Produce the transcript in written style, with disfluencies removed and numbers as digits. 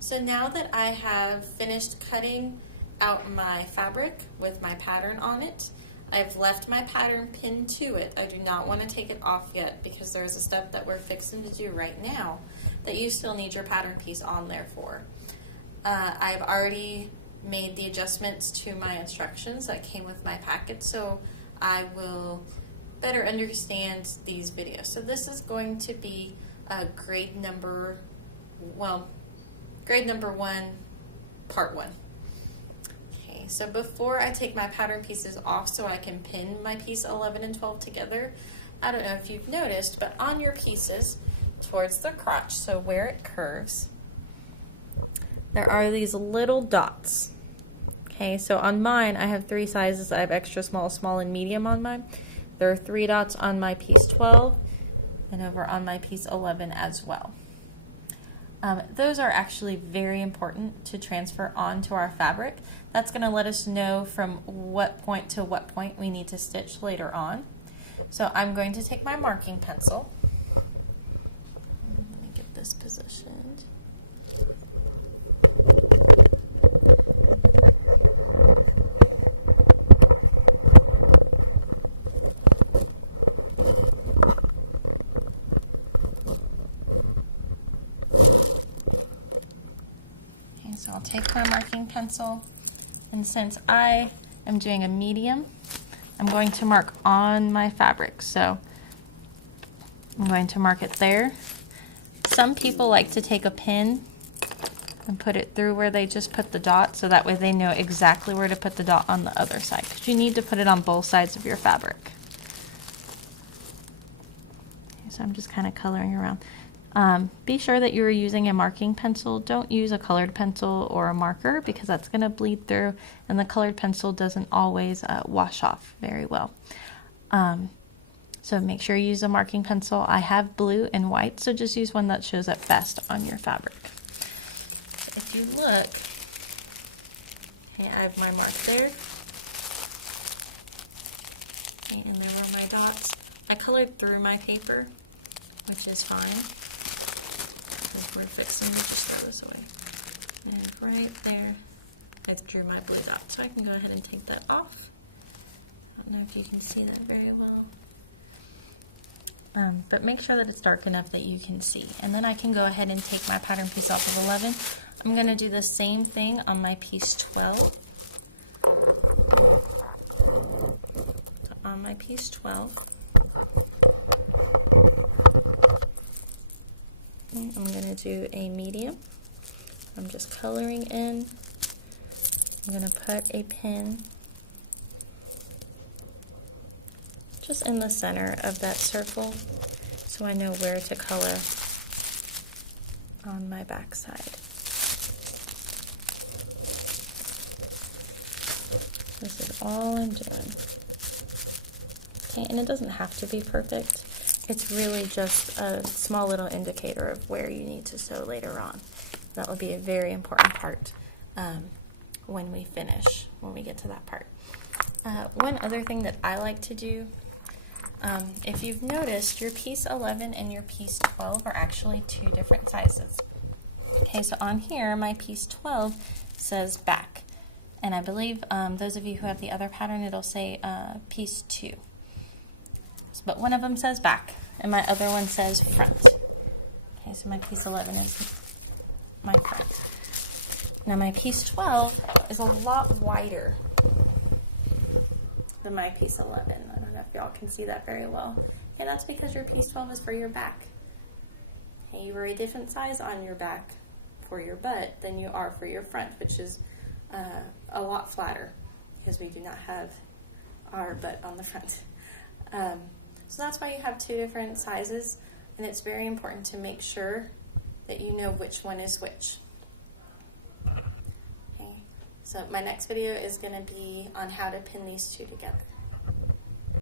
So now that I have finished cutting out my fabric with my pattern on it, I've left my pattern pinned to it. I do not want to take it off yet because there's a step that we're fixing to do right now that you still need your pattern piece on there for. I've already made the adjustments to my instructions that came with my packet, so I will better understand these videos. So this is going to be grade number 1, part 1. Okay, so before I take my pattern pieces off so I can pin my piece 11 and 12 together, I don't know if you've noticed, but on your pieces towards the crotch, so where it curves, there are these little dots. Okay, so on mine, I have 3 sizes. I have extra small, small, and medium on mine. There are 3 dots on my piece 12 and over on my piece 11 as well. Those are actually very important to transfer onto our fabric. That's going to let us know from what point to what point we need to stitch later on. So I'm going to take my marking pencil. Let me get this positioned. So I'll take my marking pencil, and since I am doing a medium, I'm going to mark on my fabric. So I'm going to mark it there. Some people like to take a pin and put it through where they just put the dot, so that way they know exactly where to put the dot on the other side, because you need to put it on both sides of your fabric. Okay, so I'm just kind of coloring around. Be sure that you are using a marking pencil. Don't use a colored pencil or a marker because that's going to bleed through, and the colored pencil doesn't always wash off very well. So make sure you use a marking pencil. I have blue and white, so just use one that shows up best on your fabric. If you look, okay, I have my mark there, okay, and there were my dots. I colored through my paper, which is fine. We're fixing to just throw this away. And right there, I drew my blue dot. So I can go ahead and take that off. I don't know if you can see that very well. But make sure that it's dark enough that you can see. And then I can go ahead and take my pattern piece off of 11. I'm going to do the same thing on my piece 12. So on my piece 12, I'm going to do a medium. I'm just coloring in. I'm going to put a pin just in the center of that circle so I know where to color on my back side. This is all I'm doing. Okay, and it doesn't have to be perfect. It's really just a small little indicator of where you need to sew later on. That will be a very important part when we finish, when we get to that part. One other thing that I like to do, if you've noticed, your piece 11 and your piece 12 are actually 2 different sizes. Okay, so on here, my piece 12 says back. And I believe those of you who have the other pattern, it'll say piece 2. But one of them says back, and my other one says front. Okay, so my piece 11 is my front. Now my piece 12 is a lot wider than my piece 11. I don't know if y'all can see that very well. Okay, that's because your piece 12 is for your back. Okay, you are a different size on your back for your butt than you are for your front, which is a lot flatter because we do not have our butt on the front. So that's why you have 2 different sizes, and it's very important to make sure that you know which one is which. Okay, so my next video is going to be on how to pin these 2 together.